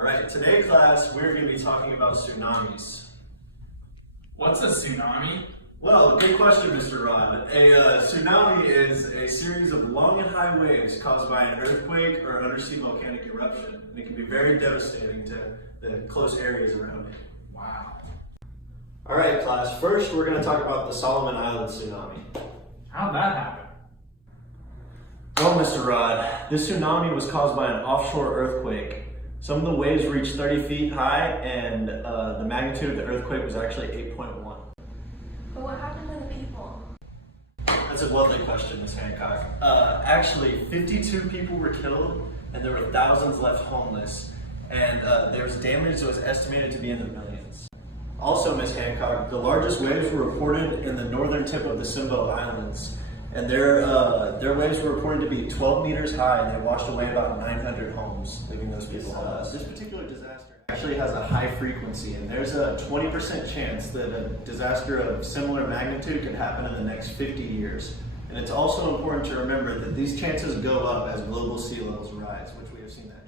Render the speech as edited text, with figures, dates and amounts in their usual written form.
All right, today class, we're going to be talking about tsunamis. What's a tsunami? Well, good question, Mr. Rod. A tsunami is a series of long and high waves caused by an earthquake or undersea volcanic eruption. And it can be very devastating to the close areas around it. Wow. All right, class, first we're going to talk about the Solomon Island Tsunami. How'd that happen? Well, Mr. Rod, this tsunami was caused by an offshore earthquake. Some of the waves reached 30 feet high, and the magnitude of the earthquake was actually 8.1. But what happened to the people? That's a lovely question, Ms. Hancock. Actually, 52 people were killed, and there were thousands left homeless, and there was damage that was estimated to be in the millions. Also, Ms. Hancock, the largest waves were reported in the northern tip of the Simbo Islands, and their waves were reported to be 12 meters high, and they washed away about 900 homes, leaving those people homeless. This particular disaster actually has a high frequency, and there's a 20% chance that a disaster of similar magnitude could happen in the next 50 years. And it's also important to remember that these chances go up as global sea levels rise, which we have seen that.